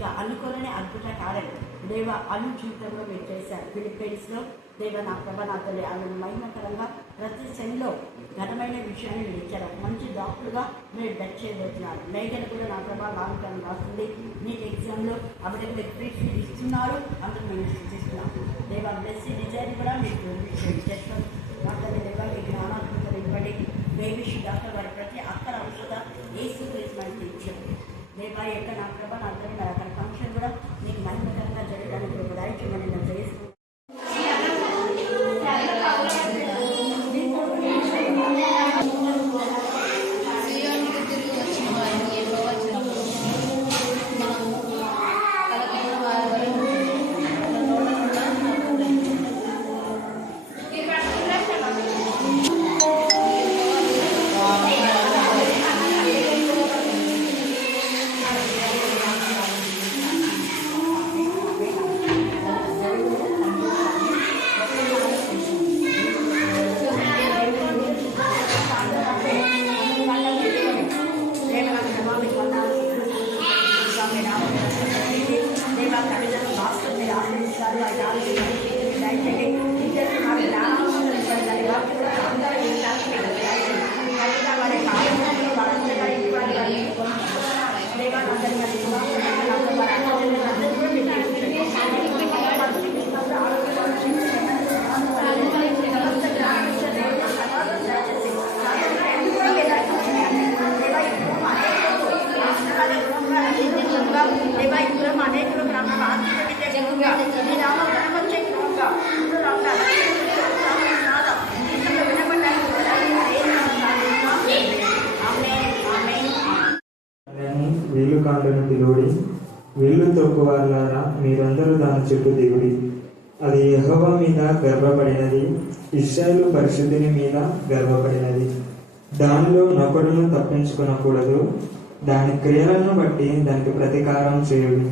ఇక అనుకోని అద్భుత కార్యం దేవ అను జీవితంలో మీరు చేశారు. ఫిలిప్పైన్స్లో దేవ నా ప్రభ నా తల్లి ఆమెను మహిమకరంగా ప్రతి సెల్లో ఘనమైన విషయాన్ని మీరు ఇచ్చారు. మంచి డాక్టర్గా మీరు డచ్ చేయబోతున్నారు. మేఘన కూడా నా ప్రభ లాంగ్ టర్మ్ రాస్తుంది. నీట్ ఎగ్జామ్లో అప్పటికి మీరు ప్రీఫీ ఇస్తున్నారు. అందుకు మేము సూచిస్తున్నాం. దేవ బ్లెస్సీ డిజైన్ కూడా మీకు చేస్తాం. డాక్టర్ దేవ మీ జ్ఞానాత్మకత ఇవ్వండి. బేబీష్ డాక్టర్ వారి ప్రతి అక్కల ఔషధ ఏసు మనకి ఇచ్చారు. దేవ యొక్క నా ప్రభ నా తల్లి మరి అక్కడ ఫంక్షన్ కూడా మీకు మహిమకరంగా జరగడానికి దయచేయమని నేను చేస్తున్నాను. వీలు కాండను పిలువుడి, వీళ్ళు తొక్కువారులారా మీరందరూ దాని చుట్టూ దిగుడి. అది యెహోవా మీద గర్వపడినది, ఇశ్రాయేలు పరిశుద్ధుని మీద గర్వపడినది. దానిలో నొకడును తప్పించుకొనకూడదు. దాని క్రియలను బట్టి దానికి ప్రతీకారం చేయుడి.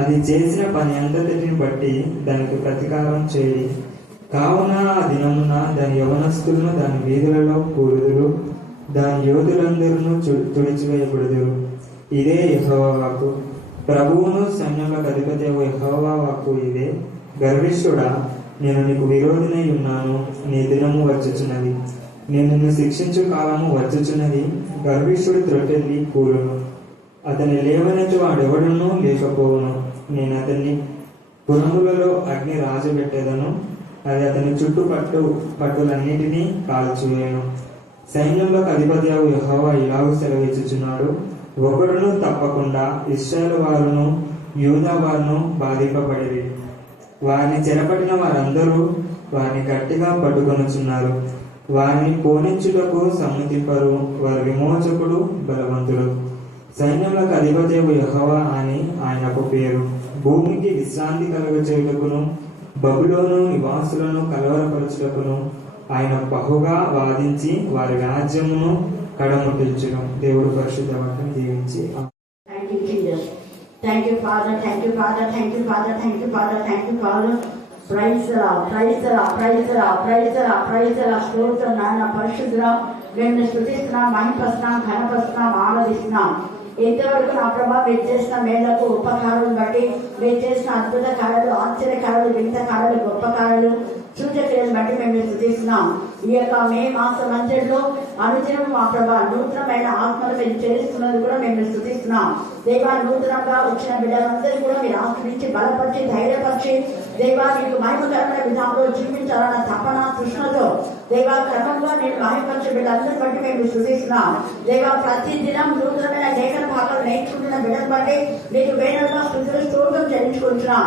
అది చేసిన పని అంతటిని బట్టి దానికి ప్రతీకారం చేయుడి. కావున ఆ దినమున దాని యవనస్తులను దాని వీధులలో కూలుదురు, దాని యోధులందరూ తుడిచివేయబడుదురు. ఇదే యెహోవా వాక్కు. ప్రభువును సైన్యములకు అధిపతి యెహోవా వాక్కు ఇదే. గర్విష్ఠుడా, నేను నీకు విరోధినై ఉన్నాను. నీ దినము వచ్చుచున్నది, నేను నిన్ను శిక్షించు కాలము వచ్చుచున్నది. గర్విష్ఠుడు త్రొట్టెల్లి కూలును, అతని లేవనెత్తి వాడెవడనూ లేకపోవును. నేను అతన్ని పురములలో అగ్ని రాజబెట్టేదను, అది అతని పట్టులన్నిటినీ కాల్చివేయను. సైన్యంలోకి అధిపతి యెహోవా ఇలాగూ సెలవిచ్చుచున్నాడు, ఒకడును తప్పకుండా ఇశ్రాయేలు వారును యూదా వారును బాధింపబడిరి. వారిని చెరపట్టిన వారందరూ వారిని గట్టిగా పట్టుకొనుచున్నారు. వారిని పోనించుటకు సమ్మతింపరు. వారి విమోచకుడు బలవంతుడు. సైన్యములకు అధిపతి యెహోవా అని ఆయనకు పేరు. భూమికి విశ్రాంతి కలుగచేయుటకును బబులోను నివాసులను కలవరపరచుటకును ఆయన బహుగా వాదించి వారి రాజ్యమును కడముట్టించును. దేవుడు పరిశుద్ధ వాక్యం దీవించి Thank you, Father. Thank you, Father. Thank you, Father. Thank you, Father. Thank you, Father. Praise the Lord. Praise the Lord. Praise the Lord. Praise the Lord. Praise the Lord. స్తోత్రం నాయన పరిశుద్ధురావు. మేము స్తుతిస్తున్నాం, మహిమపరుస్తున్నాం, ఘనపరుస్తున్నాం, ఆరాధిస్తున్నాం. ఇంతవరకు నా ప్రభా మీరు చేసిన మేళ్లకు ఉపకారాలను బట్టి, మీరు చేసిన అద్భుత కార్యాలు, ఆశ్చర్యకారాలు, వింత కార్యాలు, గొప్ప కార్యాలు, సూచక్రియలను బట్టి మేము స్తుతిస్తున్నాం. ఈ యొక్క మే మాసం అంచెల్లో అనుదినం మా ప్రభా నూతనమైన ఆత్మలు మీరు చేస్తున్నది కూడా మేము స్తుతిస్తున్నాం. దేవా నూతనంగా వచ్చిన బిడ్డలందరూ కూడా మీరు ఆశ్రయించి బలపరిచి ధైర్యపరిచి దేవా నీకు మహిమకరమైన విధానంలో జీవించాలన్న తపన తృష్ణతో దేవా క్రమంగా నేను మహిమపరిచే బిడ్డలందరిని బట్టి మేము స్తుతిస్తున్నాం. దేవా ప్రతి దినం నూతనమైన లేఖన భాగాలు నేర్చుకుంటున్న బిడ్డను బట్టి మీకు వేణుగా స్తుతులు స్తోత్రం చెల్లించుకుంటున్నాం.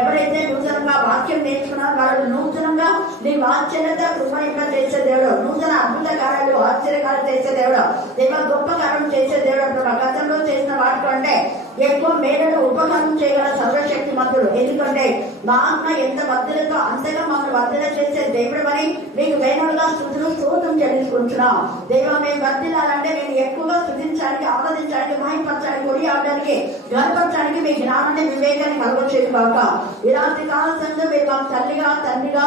ఎవరైతే నూతనంగా వాక్యం నేర్చుకున్నారో వాళ్ళు నూతనంగా నీ వాత్సల్యత కృపణంగా చేసే దేవుడు, నూతన అద్భుత కార్యాలు, ఆశ్చర్యకాలు చేసే దేవుడు, దేవా గొప్ప కార్యం చేసే దేవుడు. గతంలో చేసిన వాటి కంటే ఎక్కువ మేలను ఉపకారం చేయగల సర్వశక్తి మంతుడు. ఎందుకంటే మా అన్న ఎంత వర్ధలతో అంతగా మమ్మల్ని వర్ధన చేసే దేవుడు అని మీకు వేణుగా స్తుతులు స్తోత్రం చెల్లించుకుంటున్నాం. దేవా మేము వర్ధిల్లాలంటే నేను ఎక్కువగా స్తుతించడానికి, ఆరాధించడానికి, మహిమపరచడానికి, కొనియాడడానికి, గర్వపరచడానికి మీ జ్ఞానాన్ని వివేకాన్ని కలగొచ్చేది కాక ఇలాంటి కాల సంఘం మీరు మా తల్లిగా, తండ్రిగా,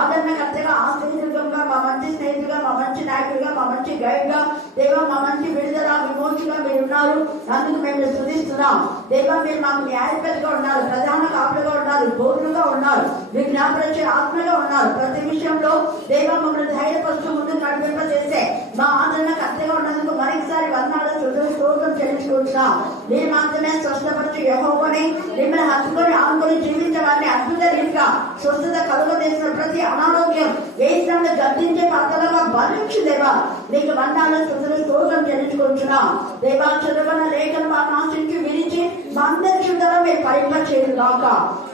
ఆదరణకర్తగా, ఆశ్రయించగా, మా మంచి స్నేహితుగా, మా మంచి నాయకుడిగా, మా మంచి గైడ్ గా, దేవా మా మంచి విడుదల విమోచగా మీరు ఉన్నారు. అందుకు మేము స్తుతిస్తున్నాం. చెల్లించుకుంటున్నాం. దేవా మీరు మాకు న్యాయపతిగా ఉన్నారు, ప్రధాన కాపులుగా ఉన్నారు, బోధులుగా ఉన్నారు, విజ్ఞాపరిచే ఆత్మగా ఉన్నారు. ప్రతి విషయంలో దేవా మమ్మల్ని ధైర్యపరుస్తూ ముందు నడిపింప చేసే మా ఆదరణ కర్తగా ఉన్నందుకు మరొకసారి వందనాలు స్తోత్రం చెల్లించుకుంటున్నాం. మీరు మాత్రమే స్వస్థపరిచి యెహోవాని మిమ్మల్ని హత్తుకొని ఆనుకొని జీవించే వారిని అద్భుత రీతిగా స్వస్థత కలుగజేసిన ప్రతి అనారోగ్యం ఏ స్థానంలో గర్తించే పాత్రలుగా భరించి దేవా మీకు వందనాలు స్తోత్రం చెల్లించుకుంటున్నాం. దేవా చదువుకున్న లేఖను మాకు ఆశించి విరిచి మా అందరి చుట్టూ మీరు పరిప చేయదు కాక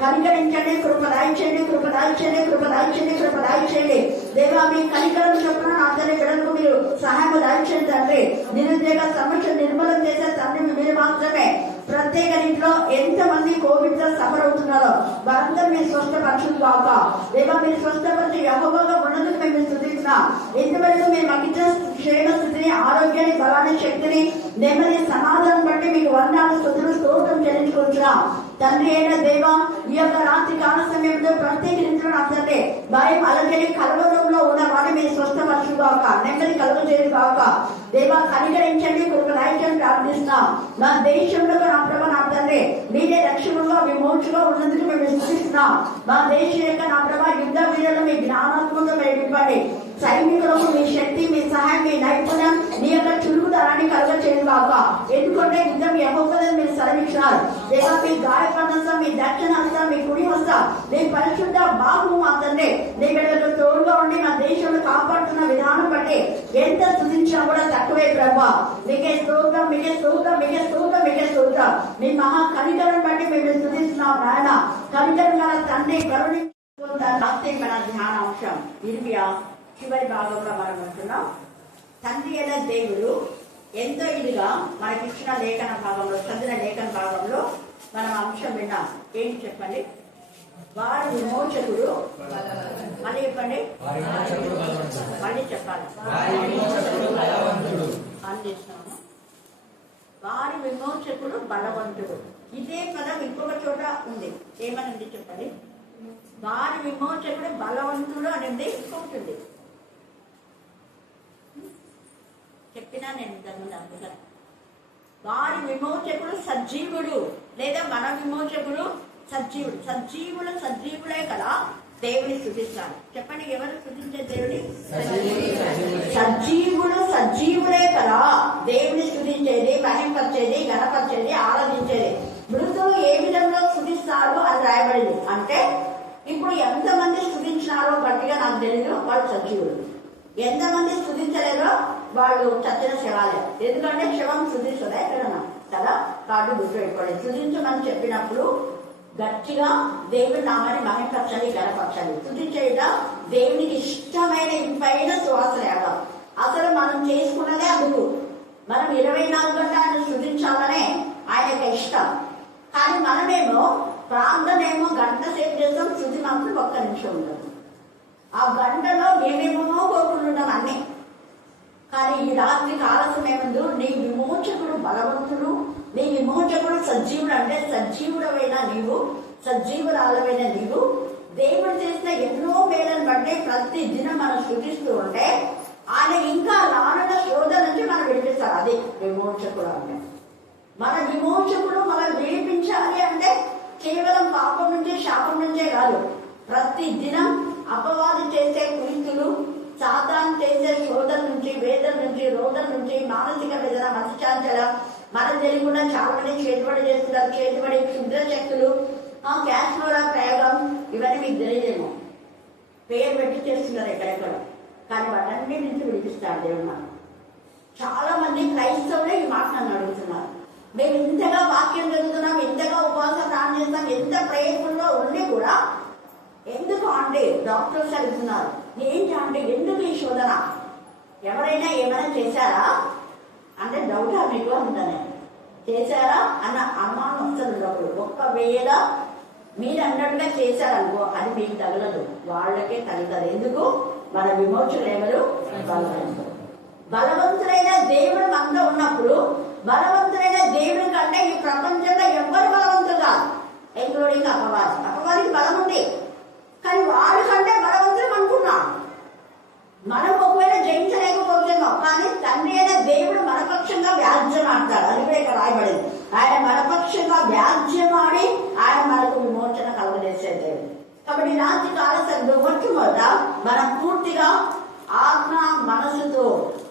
కనికరించండి, కృప దయచేయండి, కృప దయచేయండి, కృప దయచేయండి, కృప దయచేయండి. దేవా మీ కనికరం చొప్పున అందరి బిడ్డలకు మీరు సహాయం దయచేయండి తండ్రి. నిరుద్యోగ సమస్య నిర్మూలన చేసే తండ్రి మీరు మాత్రమే. ప్రత్యేక రీతిలో ఎంతమంది కోవిడ్ తో సఫర్ అవుతున్నారో వారందరూ మీరు స్వస్థపరచును కాక. దేవా మీరు స్వస్థపరిచి యెహోవాగా ఉన్నందుకు మేము స్తుతిస్తున్నాం. ఇంతవరకు మేము అగిన క్షేమ స్థితిని, ఆరోగ్యాన్ని, బలాన్ని, శక్తిని, నెమ్మది, సమాధానం బట్టి మీకు వందనాలు స్తోత్రం చెల్లించుకుంటున్నాం. తండ్రి అయిన దేవా ఈ యొక్క రాత్రి కాల సమయంలో ప్రత్యేక రీతిలో అందరినీ భయం అలాగే కలవరంలో ఉన్న వారిని మీరు స్వస్థపరచు కాక, నెమ్మది కలుగజేయదు కాక. దేవా కనికరించండి, కృప దయచేయండి ప్రార్థిస్తున్నాం. మా దేశంలో నా ప్రభ నా తండ్రి మీరే రక్షణగా విమోచగా ఉన్నందుకు మేము స్తుతిస్తున్నాం. మా దేశం యొక్క నా ప్రభ యుద్ధ వీరులు మీ జ్ఞానాత్మకంగా మీరు ఇవ్వండి. సైనికులకు మీ శక్తి, మీ సహాయం, మీ నైపుణ్యం, మీ యొక్క చురుకుదనాన్ని కలుగ చేయను కాక. ఎందుకంటే యుద్ధం యెహోవాదని మీరు సెలవిచ్చినారు. దేవా మీ గాయపడస్తా, మీ దక్షిణ హస్త, మీ కుడి హస్త, మీ పరిశుద్ధ బాహు మాత్రమే నీ బిడ్డలకు తోడుగా ఉండి మా దేశంలో కాపాడుతున్న విధానం బట్టి ఎంత స్తుతించినా కూడా తక్కువే ప్రభా. మీకే స్తోత్రం, మీకే స్తోత్రం, మీకే స్తోత్రం, మీకే స్తోత్రం. మీ మహా కనికరం బట్టి మేము స్తుతిస్తున్నాం నాయన. కనికరం గల తండ్రి కరుణించే మన ధ్యానాంశం 20 చివరి భాగంలో మనం ఉంటున్నాం. తండ్రి అయిన దేవుడు ఎంతో ఇదిగా మనకిచ్చిన లేఖన భాగంలో, చదివిన లేఖన భాగంలో మనం అంశం విన్నాం. ఏంటి చెప్పండి? వారి విమోచకుడు. మళ్ళీ చెప్పండి, మళ్ళీ చెప్పాలి. అందిస్తున్నాము. వారి విమోచకుడు బలవంతుడు. ఇదే పదం ఇంకొక చోట ఉంది. ఏమనండి చెప్పండి? వారి విమోచకుడు బలవంతుడు అనేది ఇంకొకటి ఉంది. చెప్పినా నేను ఇంతకుముందు అందుగా వారి విమోచకుడు సజీవుడు లేదా మన విమోచకుడు సజీవుడు. సజీవులే కదా దేవుని స్తుతిస్తాడు. చెప్పండి, ఎవరు స్తుతించే దేవుని? సజీవులే కదా దేవుని స్తుతించేది, మహింపరిచేది, గణపరిచేది, ఆరాధించేది. మృతులు ఏ విధంగా స్తుతిస్తారో అది రాయబడింది. అంటే ఇప్పుడు ఎంతమంది స్తుతించినారో గట్టిగా నాకు తెలియదు, వాళ్ళు సజీవులు. ఎంతమంది స్తుతించలేదో వాళ్ళు చచ్చిన శవాలే. ఎందుకంటే శవం స్తుతిస్తుందా ఎక్కడన్నా కదా? కాబట్టి గుర్తుపెట్టుకోండి. స్తుతించమని చెప్పినప్పుడు గట్టిగా దేవుడి నామాన్ని మహింపరచాలి, గణపరచాలి. స్తుతించేట దేవునికి ఇష్టమైన ఇంపైన సువాసన. అసలు మనం చేసుకున్నదే అందుకు. మనం 24 గంటలు ఆయన స్తుతించాలనే ఆయనకి ఇష్టం. కానీ మనమేమో ప్రార్థనేమో గంట సేపు చేస్తాం, స్తుతి మాత్రం 1 నిమిషం ఉండదు. ఆ గంటలో మేమేమో కోరుకుంటున్నాం అన్నీ. కానీ ఈ రాత్రి కాల సమయంలో నీ విమోచకుడు బలవంతుడు, నీ విమోచకుడు సజీవుడు. అంటే సజీవుడమైన నీవు, సజీవురాలమైన నీవు దేవుడు చేసిన ఎన్నో మేలను బట్టి ప్రతి దినం మనం స్తుతిస్తూ ఉంటే ఆయన ఇంకా రానున్న శోధ నుంచి మనం విడిపిస్తారు. అది విమోచకుడు అంటే. మన విమోచకుడు మనం విడిపించాలి అంటే కేవలం పాపం నుంచే, శాపం నుంచే కాదు, ప్రతి దినం అపవాది చేసే కురితులు, సాతాను చేసే శోధన నుంచి, వేదన నుంచి, రోదన నుంచి, మానసిక వేదన, మతిచాంచల, మనం తెలియకుండా చాలా మంది చేతిబడి చేస్తున్నారు. చేతిబడి, క్షుద్ర శక్తులు, క్యాస్ట్రోల ప్రయోగం, ఇవన్నీ మీకు తెలియదేమో. పేరు పెట్టి చేస్తున్నారు ఎక్కడెక్కడ. కానీ వాటన్ని నుంచి విడిపిస్తారు దేవుడు. మనం చాలా మంది క్రైస్తవులే ఈ మాట నన్ను అడుగుతున్నారు. మేము ఇంతగా వాక్యం చదువుతున్నాం, ఇంతగా ఉపవాసం ప్రార్థన చేస్తాం, ఎంత ప్రయత్నంలో ఉండి కూడా ఎందుకు అంటే డాక్టర్స్ అడుగుతున్నారు, ఏంటి అంటే ఎందుకు ఈ శోధన? ఎవరైనా ఏమైనా చేశారా అంటే డౌటా మీకు అంటానే. చేశారా అన్న అనుమానం వస్తుంది డబ్బులు. ఒకవేళ మీరు అన్నట్టుగా చేశారనుకో అది మీకు తగలదు, వాళ్ళకే తగులుతుంది. ఎందుకు? మన విమోచకులు ఎవరు? బలవంతుడు. బలవంతుడైన దేవుడు మనలో ఉన్నప్పుడు బలవంతుడైన దేవుడి కంటే ఈ ప్రపంచంలో ఎవ్వరు బలవంతులు కాదు, ఇంక్లూడింగ్ అపవాది. అపవాదికి బలం ఉంది, కానీ వాడి కంటే బలవంతులు అనుకున్నాం. మనం ఒకవేళ జయించలేకపోతున్నాం, కానీ తండ్రి అయిన దేవుడు మనపక్షంగా వ్యాజ్యం ఆడతాడు. అది కూడా ఇక్కడ రాయబడింది. ఆయన మనపక్ష వ్యాజ్యమాడి ఆయన మనకు విమోచన కలగజేసే దేవుడు. కాబట్టి ఇలాంటి కాలసంలో మొట్టమొదట మనం పూర్తిగా ఆత్మ మనసుతో,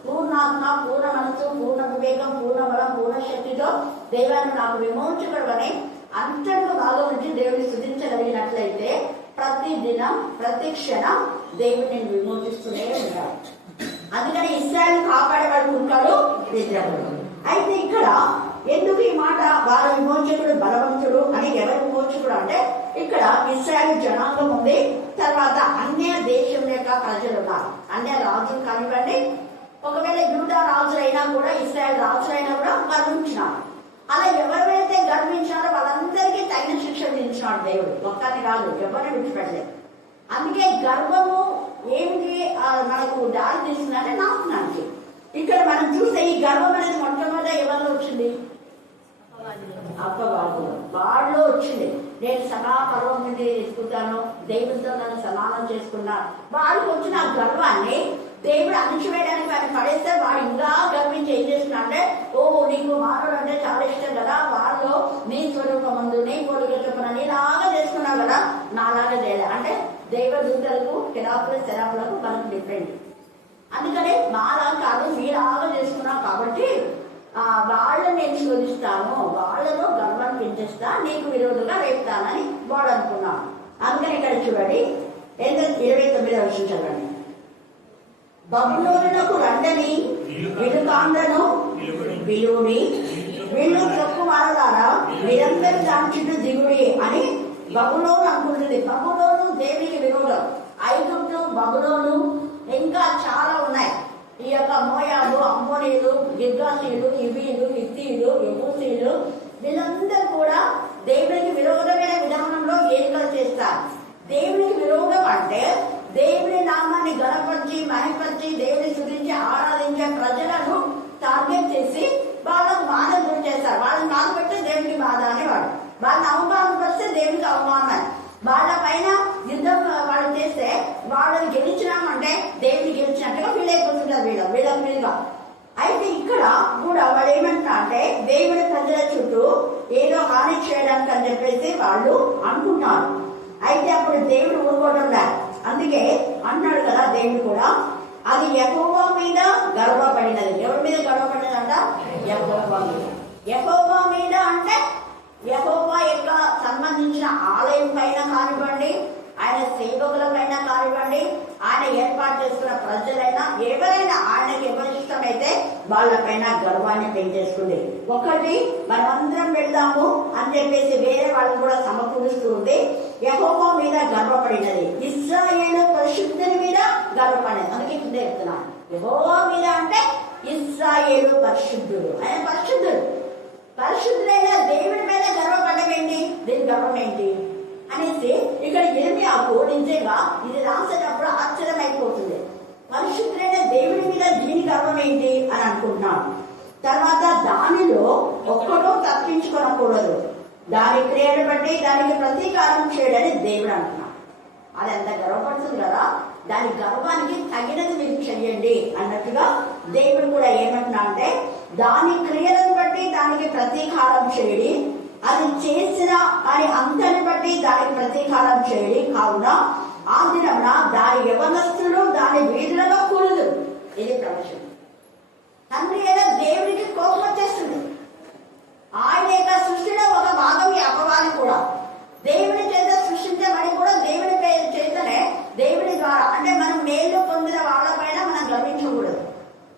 పూర్ణాత్మ, పూర్ణ మనసు, పూర్ణ వివేకం, పూర్ణ బలం, పూర్ణ శక్తితో దేవాన్ని నాకు విమోచకుడు అని అంతటిలో బాగా నుంచి దేవుని స్తుతించగలిగినట్లయితే ప్రతి దినం ప్రతి క్షణం దేవుడు నేను విమోచిస్తూనే ఉంటాడు. అందుకని ఇశ్రాయేలు కాపాడేవాడు ఉంటాడు, నిద్రపోడు. అయితే ఇక్కడ ఎందుకు ఈ మాట వాళ్ళ విమోచకుడు బలవంతుడు అని? ఎవరి విమోచకుడు అంటే ఇక్కడ ఇశ్రాయేలు జనాంగం ఉంది, తర్వాత అన్య దేశం యొక్క ప్రజలు ఉన్నారు. అన్య రాజులు కానివ్వండి, ఒకవేళ యూదా రాజులైనా కూడా, ఇశ్రాయేల్ రాజులైనా కూడా గర్వించినారు. అలా ఎవరైతే గర్వించారో వాళ్ళందరికీ తగిన శిక్ష విధించినాడు దేవుడు. ఒక్కరిని కాదు, ఎవరిని విడిచిపెట్టలేదు. అందుకే గర్వము ఏమిటి మనకు దారి తీస్తుందంటే నాశనానికి. ఇక్కడ మనం చూస్తే ఈ గర్వం అనేది మొట్టమొదట ఎవరిలో వచ్చింది? అప్పవాళ్ళు వాళ్ళు వచ్చింది. నేను సదా పర్వం మీద తీసుకుంటాను, దేవుడితో నన్ను సమానం చేసుకున్నా. వాళ్ళకి వచ్చిన ఆ గర్వాన్ని దేవుడు అణిచివేయడానికి ఆయన పడేస్తే వాడు ఇంకా గర్వించి ఏం చేస్తున్నా అంటే, ఓ నీకు మానవుడు అంటే చాలా ఇష్టం కదా, వాళ్ళు నీ స్వరూపం ముందు నీ పోలిక చొప్పున నీలాగా చేసుకున్నావు కదా, నాలాగా చేయలే అంటే దేవదూతలకు శరాపులకు మనకు డిఫరెంట్. అందుకని మాలా కాదు మీలాగా చేసుకున్నావు కాబట్టి వాళ్ళని నేను శోధిస్తాను, వాళ్ళలో గర్వాన్ని పెంచేస్తా, నీకు విరోధంగా రేపుతానని వాడు అనుకున్నాను. అందుకని ఇక్కడ చూడండి 29వ వచనం చదవండి. బబులోనునకు రండని విలుకాండ్రను విలువుని, వీళ్ళు తప్పు వారలారా మీరందరూ దాని చుట్టూ దిగుడి అని బబులోను అనుకుంటుంది. బబులోను దేవునికి విరోధం. ఐగుప్తు, బబులోను ఇంకా చాలా ఉన్నాయి. ఈ యొక్క మోయాబు, అమ్మోనీయులు, గిర్గాసీయులు, ఇవీలు, హిత్తీయులు, యెబూసీయులు వీళ్ళందరూ కూడా దేవునికి విరోధమైన విధానంలో ఏలికలు చేస్తారు. దేవునికి విరోధం అంటే దేవుని నామాన్ని గణపరిచి మహిమపరిచి దేవుని స్తుతించి ఆరాధించే ప్రజలను టార్గెట్ చేసి వాళ్ళకు బాధ గురి చేస్తారు. వాళ్ళని బాధ పెడితే దేవునికి బాధ అనేవాడు, వాళ్ళని అవమానం పరిస్తే దేవునికి అవమానం. వాళ్ళ పైన యుద్ధం వాళ్ళు చేస్తే వాళ్ళని గెలిచినామంటే దేవుని గెలిచినట్టుగా ఫీల్ అయిపోతుంటారు వీళ్ళ మీదుగా. అయితే ఇక్కడ కూడా వాళ్ళు ఏమంటున్నా అంటే దేవుడి ప్రజల చుట్టూ ఏదో హాని చేయడానికి అని చెప్పేసి వాళ్ళు అనుకుంటున్నారు. అయితే అప్పుడు దేవుడు ఊరుకోవడం లేదు. అందుకే అన్నాడు కదా దేవుడు కూడా, అది యెహోవా మీద గర్వపడినది. ఎవరి మీద గర్వపడినదంట? యెహోవా మీద. యెహోవా మీద అంటే యెహోవా యొక్క సంబంధించిన ఆలయం పైన కానివ్వండి, ఆయన సేవకుల పైన కానివ్వండి, ఆయన ఏర్పాటు చేసుకున్న ప్రజలైనా ఎవరైనా ఆయనకి ఎవరి ఇష్టమైతే వాళ్ళపైన గర్వాన్ని పెంచేస్తుంది. ఒకటి మనమందరం వెళ్దాము అని చెప్పేసి వేరే వాళ్ళని కూడా సమకూరుస్తూ ఉంది. యెహోవా మీద గర్వపడినది, ఇశ్రాయేలు పరిశుద్ధుని మీద గర్వపడినది. అందుకే కింద చెప్తున్నాను, యెహోవా మీద అంటే ఇశ్రాయేలు పరిశుద్ధుడు, ఆయన పరిశుద్ధుడు. పరిశుద్ధులైన దేవుడి మీద గర్వపడడం ఏంటి, దీని గర్వం ఏంటి అనేసి ఇక్కడ యిర్మీయాకు నిజంగా ఇది రాసేటప్పుడు ఆశ్చర్యం అయిపోతుంది. పరిశుద్ధులైన దేవుడి మీద దీని గర్వం ఏంటి అని అనుకుంటున్నాను. తర్వాత దానిలో ఒక్కడో తప్పించుకోనకూడదు, దాని క్రియను బట్టి దానికి ప్రతీకారం చేయడని దేవుడు అంటున్నాడు. అది ఎంత గర్వపడుతుంది కదా, దాని గర్వానికి తగినది మీరు చెయ్యండి అన్నట్టుగా దేవుడు కూడా ఏమంటున్నా అంటే దాని క్రియలను బట్టి దానికి ప్రతీకారం చేయడి, అది చేసిన అని అంతని బట్టి దానికి ప్రతీకారం చేయడి. కావున ఆ దినమున దాని యవనస్తులు దాని వీధులలో కూడదు. ఇది ప్రవచనం. తండ్రి అయినా దేవుడికి కోపం వచ్చేస్తుంది. ఆయన యొక్క సృష్టిలో ఒక భాగం ఈ అపవాది కూడా దేవుని చేత సృష్టించబడి కూడా దేవుని చేతనే దేవుని ద్వారా అంటే మనం మేలు పొందిన వాళ్ళపైన మనం గర్వించకూడదు.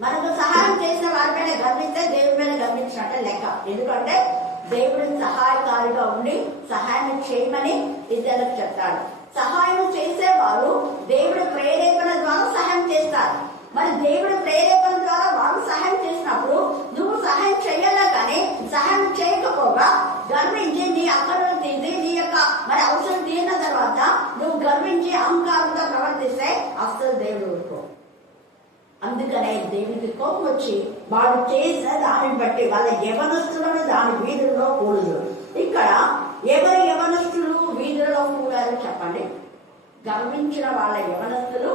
మనకు సహాయం చేసిన వారిపైన గర్విస్తే దేవుడి పైన గర్వించినట్టే లెక్క. ఎందుకంటే దేవుడు సహాయకారిగా ఉండి సహాయం చేయమని ఇద్దరికి చెప్తాడు. సహాయం చేసేవారు దేవుడి ప్రేరేపణ ద్వారా సహాయం చేస్తారు. మరి దేవుడి ప్రేరేపణ ద్వారా వాళ్ళు సహాయం చేసినప్పుడు నువ్వు సహాయం చేయాలా, కానీ సహాయం చేయకపోగా గర్వించి నీ అక్కలను తీసి నీ యొక్క మరి అవసరం తీరిన తర్వాత నువ్వు గర్వించి అహంకారంగా ప్రవర్తిస్తే అస్సలు దేవుడు ఊరుకో. అందుకనే దేవుడికి కోపం వచ్చి వాడు చేసిన దానిని బట్టి వాళ్ళ యవనస్తులను దాని వీధుల్లో కూడదు. ఇక్కడ ఎవరు యవనస్తులు వీధులలో కూడారు చెప్పండి? గర్వించిన వాళ్ళ యవనస్తులు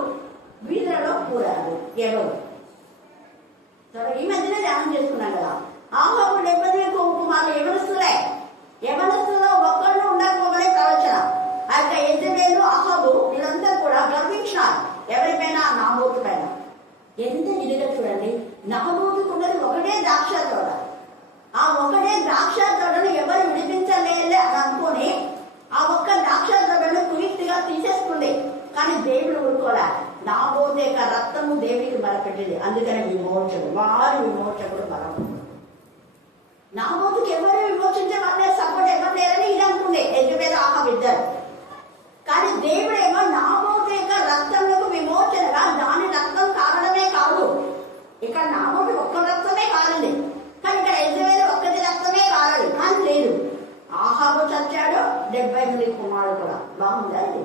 వీధులలో కూడారు. ఎవరు? సరే, ఈ మధ్యనే ధ్యానం చేసుకున్నాం కదా, ఆహాబు 70 కుమారులు యవనస్తులే. ఎవరు నాబోతుకున్నది ఒకటే ద్రాక్ష తోట. ఆ ఒకటే ద్రాక్ష తోటను ఎవరు విడిపించలేలే అని అనుకుని ఆ ఒక్క ద్రాక్ష తోటను కురిక్తిగా తీసేసుకుంది. కానీ దేవుడు ఊరుకోలే. నాబోతు యొక్క రక్తము దేవుడికి బలపెట్టింది. అందుకని విమోచకుడు, వారి విమోచకుడు బలం. నాబోతుకి ఎవరు విమోచించే వాళ్ళే సపోర్ట్ ఎవరు లేరని ఇది అనుకుంది యెజబెల్ ఆహాబు ఇద్దరు. కానీ దేవుడు ఏమో నాబోతు యొక్క రక్తములకు విమోచనగా దాని రక్తం కారణమే కాదు. ఇక్కడ నాబోతు ఒక్క రక్తమే కాదండి, కానీ ఇక్కడ యెజబెల్ ఒక్కటి రక్తమే కావాలి కానీ లేదు. ఆహాబు చచ్చాడు, 70 మంది కుమారుడు కూడా. బాగుందా ఇది?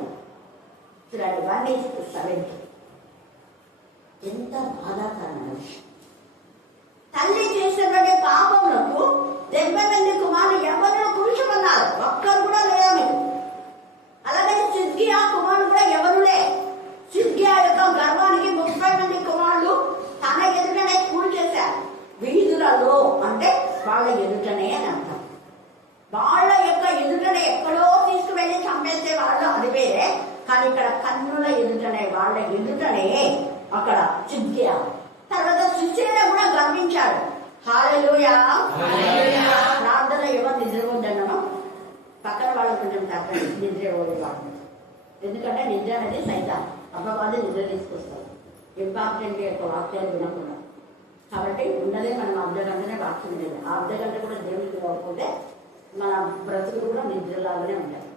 చూడండి 1:7. ఎంత బాధాకరమైన విషయం. తల్లి చేసినటువంటి పాపములకు 70 మంది కుమారులు ఎవరిలో పురుషుమన్నారు, ఒక్కరు కూడా లేదా మీరు. అలాగే సిద్కియా కుమారుడు కూడా ఎవరులే. సిద్కియా యొక్క గర్వానికి 30 మంది కుమారులు తన ఎదుటనే కూల్ చేశారు. వీధులలో అంటే వాళ్ళ ఎదుటనే అని అంటాం. వాళ్ళ యొక్క ఎదుటనే ఎక్కడో తీసుకువెళ్ళి చంపేస్తే వాళ్ళు అది వేరే. కానీ ఇక్కడ కన్నుల ఎదుటనే, వాళ్ళ ఎదుటనే అక్కడ సిద్కియా. తర్వాత సిస్సేరా కూడా గర్వించాడు. హల్లెలూయా. ప్రార్థన ఎవరు నిద్రపోద్దన్నమో పక్కన వాళ్ళు కొంచెం తప్పండి, నిద్రపోయే వాళ్ళు. ఎందుకంటే నిద్ర అనేది సైతాన్, అపవాది నిద్ర తీసుకొస్తారు. ఇంపార్టెంట్ యొక్క వాక్యాలు వినకుండా. కాబట్టి ఉన్నదే మనం అర్ధగంటనే వాక్యం లేదు. ఆ అర్ధగంట కూడా దేవుడికి ఇవ్వకపోతే మన బ్రతుకు కూడా నిద్రలాగానే ఉంటాయి.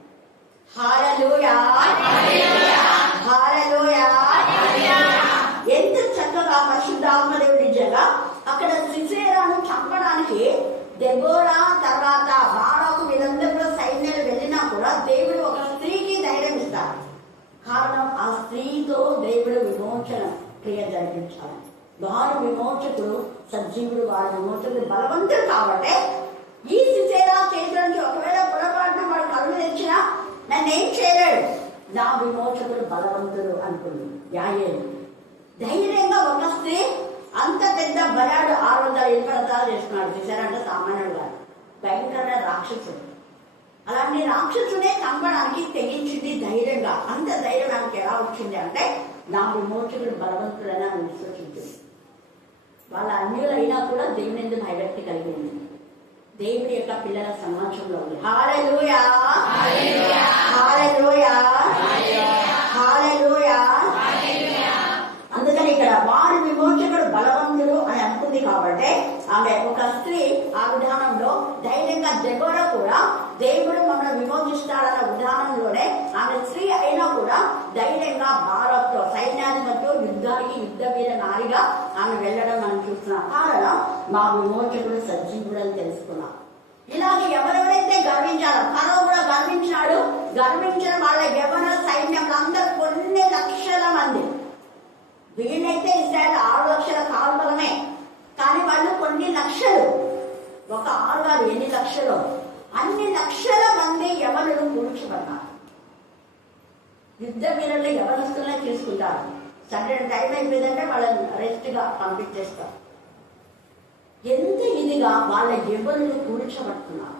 హల్లెలూయా. హల్లెలూయా. ఎంత చక్కగా పరిశుద్ధాత్మ దేవుడి నిజంగా అక్కడ సిసేరాను చంపడానికి దెబోరా తర్వాత బారాకు వీళ్ళందరూ కూడా సైన్యాలు వెళ్ళినా కూడా దేవుడు ఒక స్త్రీకి ధైర్యం ఇస్తారు. కారణం ఆ స్త్రీతో దేవుడు విమోచన క్రియ జరిపించాలి. వారు విమోచకుడు సజీవుడు, వారి విమోచకుడు బలవంతుడు. కాబట్టి ఈ సిసేరా చేతులకి ఒకవేళ పొరపాటున వాడు కళ్ళు తెచ్చినా నన్నేం చేయలేడు, నా విమోచకుడు బలవంతుడు అనుకుంది యాయేలు. ధైర్యంగా ఒక స్త్రీ అంత పెద్ద బలాడు 620 వ్రతాలు చేస్తున్నాడు. చూసారంటే సామాన్యుడు గారు, భయంకరమైన రాక్షసుడు. అలాంటి రాక్షసునే చంపడానికి తెగించింది ధైర్యంగా. అంత ధైర్యం నాకు ఎలా వచ్చింది అంటే నా విమోచకుడు బలవంతుడని ఆమె విశ్వసించింది. వాళ్ళ అన్యులైనా కూడా దేవుని ఎందుకు భయభక్తి కలిగింది. దేవుడి యొక్క పిల్లల సమాజంలో ఉంది. హల్లెలూయా. హల్లెలూయా. హల్లెలూయా. అందుకని ఇక్కడ వారి విమోచకుడు బలవంతుడు అని అనుకుంది. కాబట్టి ఆమె ఒక స్త్రీ ఆ విధానంలో ధైర్యంగా, దెబోరా కూడా దేవుడు మమ్మల్ని విమోచిస్తాడన్న విధానంలోనే ఆమె స్త్రీ అయినా కూడా ధైర్యంగా భారత్లో సైన్యాధిపతితో యుద్ధానికి యుద్ధ వీర నారిగా ఆమె వెళ్ళడం మనం చూస్తున్నాం. కారణం మా విమోచకుడు సజీవుడు అని తెలుసుకున్నాం. ఇలాగే ఎవరెవరైతే గర్వించారో, ఫరో కూడా గర్వించాడు. గర్వించిన వాళ్ళ యవ్వన సైన్యంలో అందరూ కొన్ని లక్షల మంది. వీళ్ళైతే ఇస్రాయేల్ 6 లక్షల కాల్బలమే, కానీ వాళ్ళు కొన్ని లక్షలు. ఒక 6 కాదు, ఎన్ని లక్షలు, అన్ని లక్షల మంది యవనులు కూర్చోబడ్డారు. యుద్ధ వీరులు యవనస్తులనే తీసుకుంటారు. సడన్ టైం అయిపోయిందంటే వాళ్ళని రెస్ట్ గా పంపించేస్తారు. ఎంత ఇదిగా వాళ్ళ యవ్వనులు కూర్చోబడుతున్నారు.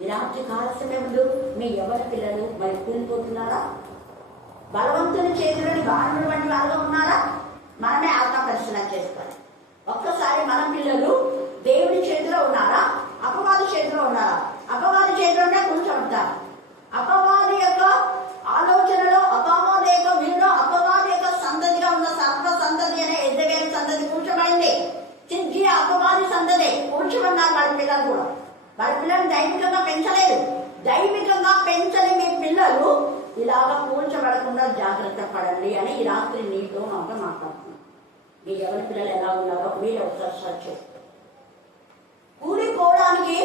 ఈ రాత్రి కాల సమయంలో మీ యవన పిల్లలు మరి కూలిపోతున్నారా? బలవంతుని చేతులని బాణుడు వంటి వాళ్ళగా ఉన్నారా? మనమే ఆత్మ పరిశీలన చేసుకోవాలి. ఒక్కసారి మన పిల్లలు దేవుడి చేతిలో ఉన్నారా, అపవాది చేతిలో ఉన్నారా? అపవాది చేతిలో ఉంటే కూర్చోబడతారు. అపవాది యొక్క ఆలోచనలో, అపవాది యొక్క వీరిలో అపవాది యొక్క సంతతిగా ఉన్న సర్వ సంతతి అనే యెజబెల్ సంతతి కూర్చోబడింది. సిద్కియా అపవాది సంతతి కూర్చోబడినారు. వాళ్ళ పిల్లలు కూడా, వాళ్ళ పిల్లలు దైవికంగా పెంచలేదు. దైవికంగా పెంచని మీ పిల్లలు ఇలాగా కూర్చోబడకుండా జాగ్రత్త పడండి అని ఈ రాత్రి నీతో మాతో మాట్లాడుతున్నాం. మీ ఎవరి పిల్లలు ఎలా ఉన్నారో మీరు ఒకసారి సర్చ్ చేస్తారు. కూలిపోవడానికి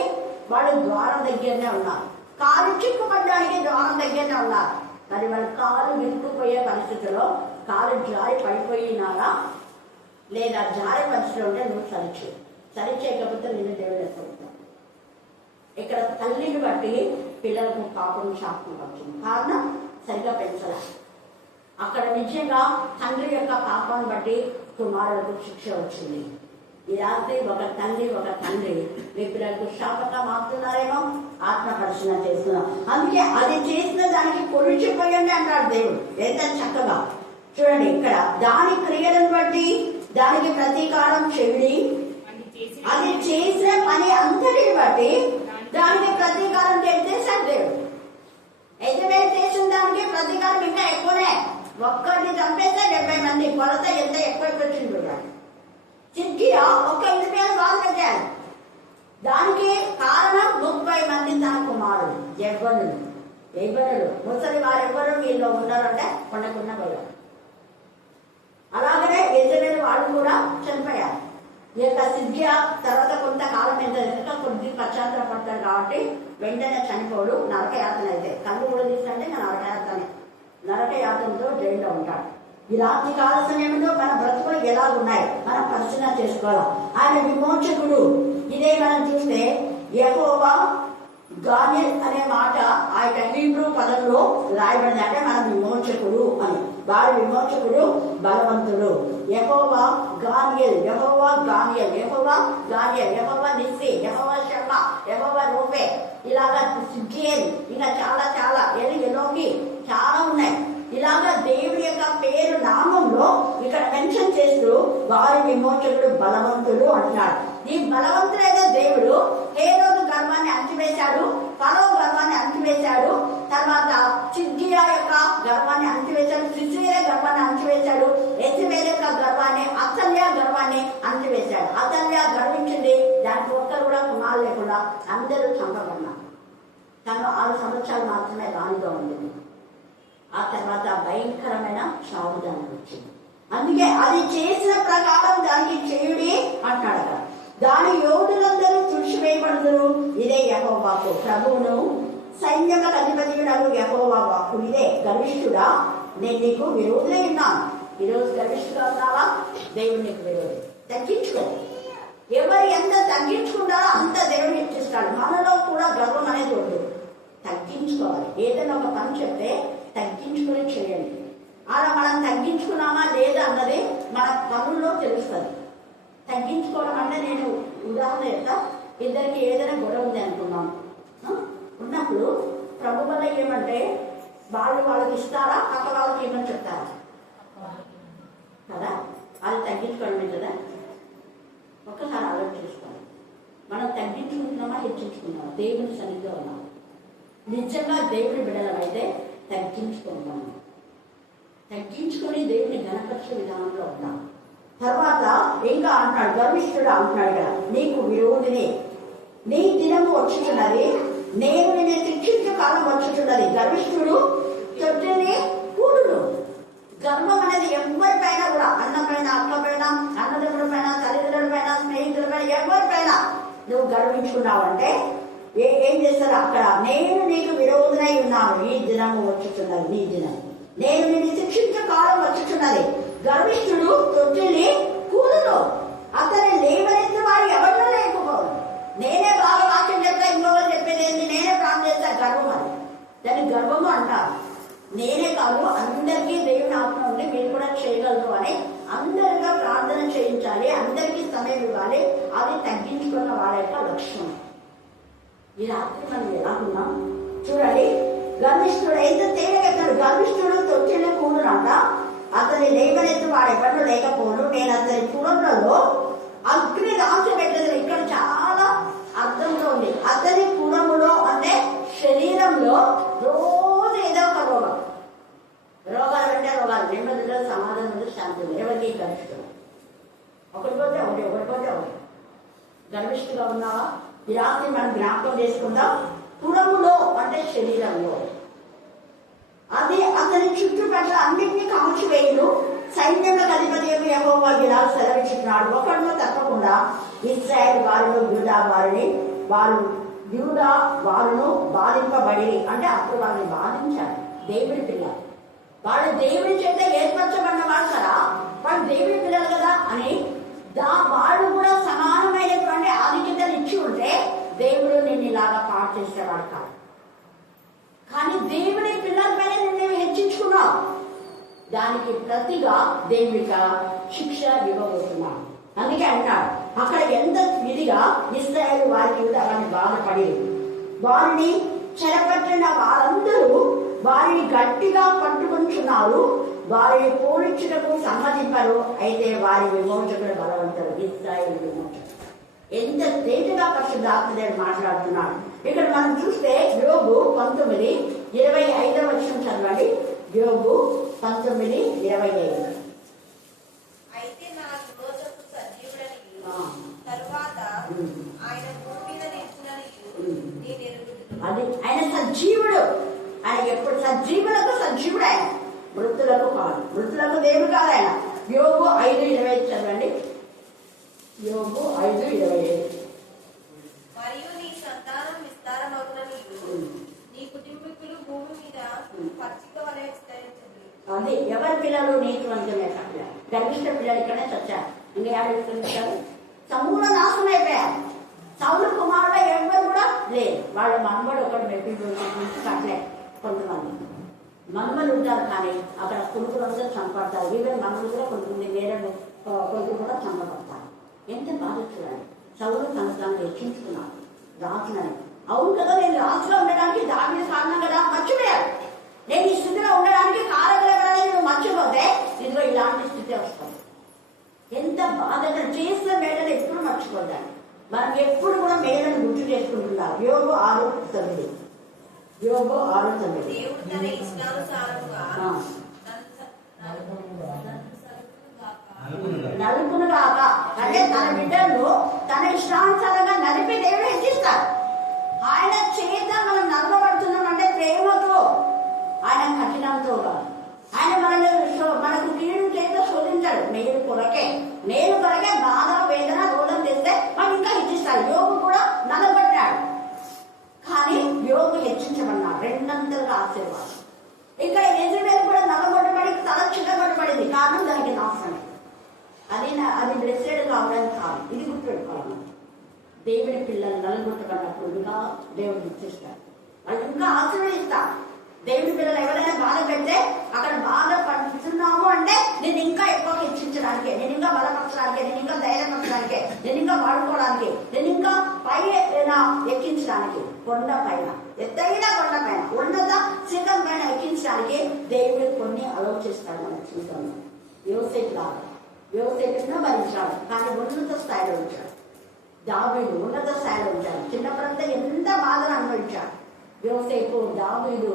వాళ్ళు ద్వారం దగ్గరనే ఉన్నారు, కాలు చిక్కుపడడానికి ద్వారం దగ్గరనే ఉన్నారు. మరి వాళ్ళు కాలు విరుక్కుపోయే పరిస్థితిలో కాలు జారి పడిపోయినారా లేదా జారి పరిస్థితిలో ఉంటే నువ్వు సరిచేయకపోతే నేను దేవుడు ఎత్తుకుంటాను. ఇక్కడ తల్లిని బట్టి పిల్లలకు పాపం శాపం వచ్చింది. కారణం సరిగా పెంచలే. అక్కడ నిజంగా తండ్రి యొక్క పాపాన్ని బట్టి కుమారులకు శిక్ష వచ్చింది. ఈ రాత్రి ఒక తల్లి ఒక తండ్రి మీ పిల్లలకు శాపంగా మారుతున్నారేమో ఆత్మ పరిశీలన చేస్తున్నాం. అందుకే అది చేసిన దానికి పొడిచిపోయండి అంటాడు దేవుడు. ఎంత చక్కగా చూడండి. ఇక్కడ దాని క్రియలను బట్టి దానికి ప్రతీకారం చెవిడి, అది చేసిన పని అంతటిని బట్టి దానికి ప్రతీకారం చేశాడు దేవుడు. యెజబెల్ చేసిన దానికి ప్రతీకారం ఇంకా ఎక్కువనే. ఒక్కడిని చంపేస్తే 70 మంది, కొలత ఎంత ఎక్కువైపోయింది. సిద్కియా ఒక్క ఇర్మియా వాళ్ళు పెట్టాడు. దానికి కారణం 30 మంది తన కుమారుడు యవ్వనులు. ముసలి వారెవ్వరు వీళ్ళు ఉన్నారంటే కొండకున్న పోయారు. అలాగనే యెజబెల్ వాళ్ళు కూడా చనిపోయారు. ఈ యొక్క సిద్కియా తర్వాత కొంతకాలం ఎంత కొద్ది పశ్చాత్తాపడతాడు కాబట్టి వెంటనే చనిపోడు. నరకయాతన అయితే కళ్ళు కూడా తీసుకుంటే నరకయాతనతో జైల్లో ఉంటాడు. ఈ రాత్రి కాల సమయంలో మన బ్రతుకులు ఎలా ఉన్నాయి మనం పరిశీలన చేసుకోవాలి. ఆయన విమోచకుడు. ఇదే మనం చూస్తే యెహోవా గానిల్ అనే మాట ఆ యొక్క హీబ్రూ పదంలో రాయబడింది. అంటే మన విమోచకుడు అని. వారి విమోచకుడు బలవంతుడు. యెహోవా గానియల్, యెహోవా గానియల్, యెహోవా గానియల్, యెహోవా నిస్సి, యెహోవా షమ్మ, యెహోవా రూపే, ఇలాగా సిద్కియేల్, ఇంకా చాలా ఎలోకి చాలా ఉన్నాయి. ఇలాగా దేవుడి యొక్క పేరు నామంలో ఇక్కడ మెన్షన్ చేస్తూ వారి విమోచకుడు బలవంతుడు అంటున్నాడు. ఈ బలవంతుడైన దేవుడు హేరోదు గర్వాన్ని అణచివేశాడు, ఫరో గర్వాన్ని అణచివేశాడు, తర్వాత సిద్కియా యొక్క గర్వాన్ని అణచివేశాడు, సిస్కియా గర్వాన్ని అణచివేశాడు, యెజబెల్ యొక్క గర్వాన్ని, అతల్యా గర్వాన్ని అణచివేశాడు. అతల్యా గర్వించింది, దానికి ఒక్కరు కూడా కుమారులు లేకుండా అందరూ చంపబడినారు. తను 6 సంవత్సరాలు మాత్రమే రాణిగా ఉండేది. ఆ తర్వాత భయంకరమైన సావుదానం వచ్చింది. అందుకే అది చేసిన ప్రకారం దానికి చేయుడి అంటాడు కదా. దాని యోధులందరూ తుడిచివేయబడుదురు. ఇదే యెహోవా వాక్కు. ప్రభువును సైన్యములకు అధిపతియుడగు యెహోవా వాక్కు ఇదే. గర్విష్ఠుడా, నేను నీకు విరోధులై ఉన్నాను. ఈరోజు గర్విష్ఠుగా ఉన్నావా? దేవుడు నీకు విరోధి. తగ్గించుకో. ఎవరు ఎంత తగ్గించుకుంటారో అంత దేవుడు ఇచ్చిస్తాడు. మనలో కూడా గర్వం అనేది వద్దు, తగ్గించుకోవాలి. ఏదైనా ఒక పని చెప్తే తగ్గించుకుని చేయండి. అలా మనం తగ్గించుకున్నామా లేదా అన్నది మన పనుల్లో తెలుస్తుంది. తగ్గించుకోవడం అంటే నేను ఉదాహరణ చెప్తా. ఇద్దరికి ఏదైనా గొడవ ఉంది అనుకున్నాం. ఉన్నప్పుడు ప్రభు వల్ల ఏమంటే వాళ్ళకి ఇస్తారా, పక్క వాళ్ళకి ఏమని చెప్తారా కదా. అది తగ్గించుకోవడమే కదా. ఒక్కసారి ఆలోచిస్తాం. మనం తగ్గించుకుంటున్నామా, హెచ్చించుకున్నామా? దేవుని సన్నిధిలో ఉన్నాం. నిజంగా దేవుని బిడ్డలమైతే తగ్గించుకుంటాం. తగ్గించుకొని దేవుని ఘనపరిచే విధానంలో ఉన్నాం. తర్వాత ఇంకా అంటున్నాడు, గర్విష్ఠుడు అంటున్నాడు కదా, నీకు విరోధిని, నీ దినము వచ్చుతున్నది, నేను నిన్ను శిక్షించే కాలం వచ్చుతున్నది. గర్విష్ఠుడు చెట్టుని కూడును. గర్వం అనేది ఎవరిపైన కూడా, అన్నపైన, అక్కపైన, అన్నదమ్ములపైన, తల్లిదండ్రులపైన, స్నేహితులపైన, ఎవరిపైన నువ్వు గర్వించుకున్నావంటే ఏం చేస్తారు అక్కడ? నేను నీకు విరోధనై ఉన్నాను, ఈ దినము వచ్చుతున్నది, నీ దినం, నేను నిన్ను శిక్షించే కాలం వచ్చుతున్నది. గర్విష్ఠుడు తొట్టిల్ని కూడును, అతని లేవనెత్తిన వారు ఎవరిలో లేకపోవడం. నేనే బాగా వాక్యం చెప్తా, ఇంకొకరు చెప్పేది ఏంటి, నేనే ప్రాణం చేస్తా, గర్వం అని. దాన్ని గర్వము అంటారు. నేనే కాదు, అందరికీ దేవుని ఆత్మ ఉంది, మీరు కూడా చేయగలరు అని అందరిగా ప్రార్థన చేయించాలి, అందరికీ సమయం ఇవ్వాలి. అది తగ్గించుకున్న వాళ్ళ యొక్క లక్ష్యం. ఈ రాత్రి మనం ఎలా ఉన్నాం చూడండి. గర్విష్ఠుడు ఎంత తేలికెత్తాడు. గర్విష్ఠుడు తొట్టిల్ని కూడునంట, అతని లేవనెత్తు వాడెవరు లేకపోను, నేను అతని పురంలో అగ్ని రాసి పెట్టదు. ఇక్కడ చాలా అర్థంతో ఉంది. అతని పురములో అంటే శరీరంలో రోజు ఏదో ఒక రోగాలు అంటే రోగాలు, నెమ్మదిలో సమాధానంలో శాంతి ఉంది. ఎవరికి గర్విష్ఠుడు ఒకటి పోతే ఒకటి. గర్విష్ఠుగా ఉన్నావా? ఈ రాత్రి మనం జ్ఞాపకం చేసుకుందాం. పురములో అంటే శరీరంలో, అది అతని చుట్టుపక్కల అన్నింటినీ కాల్చివేయును. సైన్యములకు అధిపతి యెహోవా ఇలా సెలవిస్తున్నాడు, ఒకరిలో తప్పకుండా ఇశ్రాయేలు వారిలో యూదా వారును బాధింపబడి, అంటే అప్పుడు వాళ్ళని బాధించారు. దేవుడి పిల్లలు, వాళ్ళు దేవుడి చేత ఏర్పరచబడిన వాళ్ళు కదా, వాళ్ళు దేవుడి పిల్లలు కదా అని వాళ్ళు కూడా సమానమైనటువంటి ఆధిక్యతలు ఇచ్చి ఉంటే దేవుడు నిన్ను ఇలాగా పాటు చేసేవాడు కాదు. కానీ దేవుడి పిల్లలపైన నిన్ను హెచ్చించుకున్నావు, దానికి ప్రతిగా దేవుడిక శిక్ష ఇవ్వబోతున్నాడు. అందుకే అంటాడు అక్కడ ఎంత విధిగా ఇశ్రాయేలు వారికి అవన్నీ బాధపడి వారిని చెరపట్టిన వారందరూ వారిని గట్టిగా పట్టుకుంటున్నారు. వారిని పోలించుటకు సమ్మతింపరు. అయితే వారి విమోచకుడు బలవంతుడు, ఇశ్రాయేలు విమోచకుడు. ఎంత తేటగా పరిశుద్ధాత్మ మాట్లాడుతున్నాడు. ఇక్కడ మనం చూస్తే యోబు 19:25 చదవండి. యోబు 19:25. అయితే నా విమోచకుడు సజీవుడనియు తరువాత ఆయన భూమి మీద నిలిచిననియు నేను ఎరుగుదును. అది ఆయన సజీవుడు. ఆయన ఎప్పుడు సజీవులకు సజీవుడు. ఆయన మృతులకు కాదు, మృతులకు దేవుడు కాదు ఆయన. యోబు 5:25 చదవండి. యోబు 5:25. మరియు నీ సంతానం విస్తారమగుననియు నీ కుటుంబీకులు భూమి మీద పచ్చిక వలె విస్తరించదు. అది ఎవరి పిల్లలు నీతివంతులే కాదు. గర్విష్ట పిల్లలు ఇక్కడే చచ్చారు. ఇంకా విస్తరించారు, సమూల నాశనం అయిపోయారు. సౌలు కుమారుడు ఎవరు కూడా లేదు. వాళ్ళ మనవడు ఒకటి మెప్పించి కట్టలేదు. కొంతమంది మనమలు ఉంటారు, కానీ అక్కడ కొడుకులందరూ చంపడతారు. ఈవెన్ మనలు కూడా కొంతమంది వేరే కొడుకులు కూడా చంపబడతారు. ఎంత బాధ చూడండి. సౌలు తను తాను రక్షించుకున్నాడు రాజులని. అవును కదా, నేను రాజుగా ఉండడానికి దాని కారణం కదా మర్చిపోయాడు. నేను ఈ స్థితిలో ఉండడానికి కారగలగలని నువ్వు మర్చిపోతే ఇదిగో ఇలాంటి స్థితి వస్తుంది. ఎంత బాధగా చేసిన మేడలు ఎప్పుడు మర్చిపోతాను. మనం ఎప్పుడు కూడా మేడను గుర్తు చేసుకుంటున్నారు. యోబు 6:9. యోబు 6:9. దేవుడు తన ఇష్టానుసారముగా నలుపును కాక, అంటే తన బిడ్డలు తన ఇష్టానుసారంగా నలిపి దేవుడు హెచ్చిస్తాడు. ఆయన చేత మనం నలపబడుతున్నాం అంటే ప్రేమతో, ఆయన కఠినంతో కాదు. ఆయన మనకు కీడు చేత శోధించాడు. నేను కొరకే బాధ వేదన రోధం చేస్తే మనం ఇంకా హెచ్చిస్తాడు. యోగు కూడా నలబడ్డాడు, కానీ యోగు హెచ్చించబడినాడు. రెండంతలుగా ఆశీర్వాదం. ఇక్కడ యెజబెల్ కూడా నలగొట్టబడి తల చిన్నగొట్టబడింది. కారణం దానికి నాశనమే. అది బ్లెస్సెడ్ కావడానికి కాదు. ఇది గుర్తుపెట్టుకోవాలి. దేవుడి పిల్లలు నలగొట్టబడినప్పుడు ఇంకా దేవుడు ఇచ్చేస్తాడు. వాళ్ళు ఇంకా ఆశీర్వదిస్తాడు. దేవుడి పిల్లలు ఎవరైనా బాధ పెడితే అక్కడ బాధ పడుతున్నాము అంటే నేను ఇంకా ఎక్కువ హెచ్చించడానికే, నేను ఇంకా బలపరచడానికే, నేను ఇంకా ధైర్యపరచడానికే, నేను ఇంకా వాడుకోవడానికి, నేను ఇంకా పై ఎక్కించడానికి, కొండ పైన ఎత్తైన కొండ పైన ఉన్నత శిఖరం పైన ఎక్కించడానికి దేవుడు కొన్ని ఆలోచిస్తాడు మన జీవితంలో. యోసేపు లాగా యోసేపును భరించాడు, కానీ ఉన్నత స్థాయిలో ఉంచాడు. దావీదు ఉన్నత స్థాయిలో ఉంచాడు. చిన్నప్పుడంతా ఎంత బాధను అనుభవించాడు. యోసేపు, దావీదు,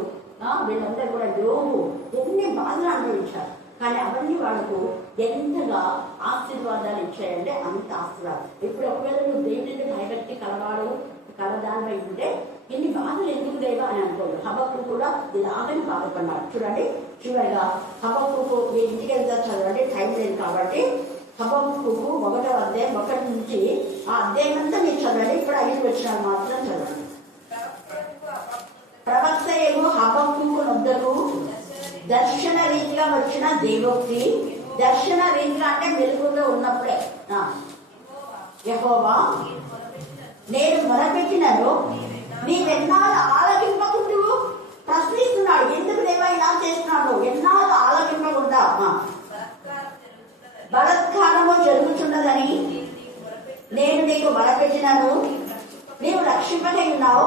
వీళ్ళందరూ కూడా యోబు ఎన్ని బాధలు అనుభవించారు. కానీ అవన్నీ వాళ్ళకు ఎంతగా ఆశీర్వాదాలు ఇచ్చాయంటే అంత ఆశీర్వాదం. ఇప్పుడు ఒకవేళ నువ్వు దేవుడిని భయభక్తి కలదానిపై ఉంటే ఇన్ని బాధలు ఎందుకు దేవా అని అనుకోడు. హబక్కు కూడా ఇలాగని బాధపడ్డాడు. చూడండి, చివరిగా హబక్కు ఇంటికి వెళ్తా చదవండి, టైం లేదు కాబట్టి. హబక్కు 1వ అధ్యాయం 1 నుంచి ఆ అధ్యాయం అంతా మీరు చదవండి. ఇప్పుడు 5 వచనాలు మాత్రం చదవండి. ప్రవక్త ఏమో హబక్కు వద్దకు దర్శన రీతిగా వచ్చిన దేవోక్తి. దర్శన రీతిగా అంటే వెలుగులో ఉన్నప్పుడే, యెహోవా నేను మొరపెట్టినను నీవెన్నాళ్ళు ఆలకింపకుంటువు. ప్రశ్నిస్తున్నాడు, ఎందుకు దేవా ఇలా చేస్తున్నాడు, ఎన్నాళ్ళు ఆలకింపకుండా. బలత్కారము జరుగుతున్నదని నేను నీకు మొరపెట్టినను, నీవు రక్షింపకై ఉన్నావు.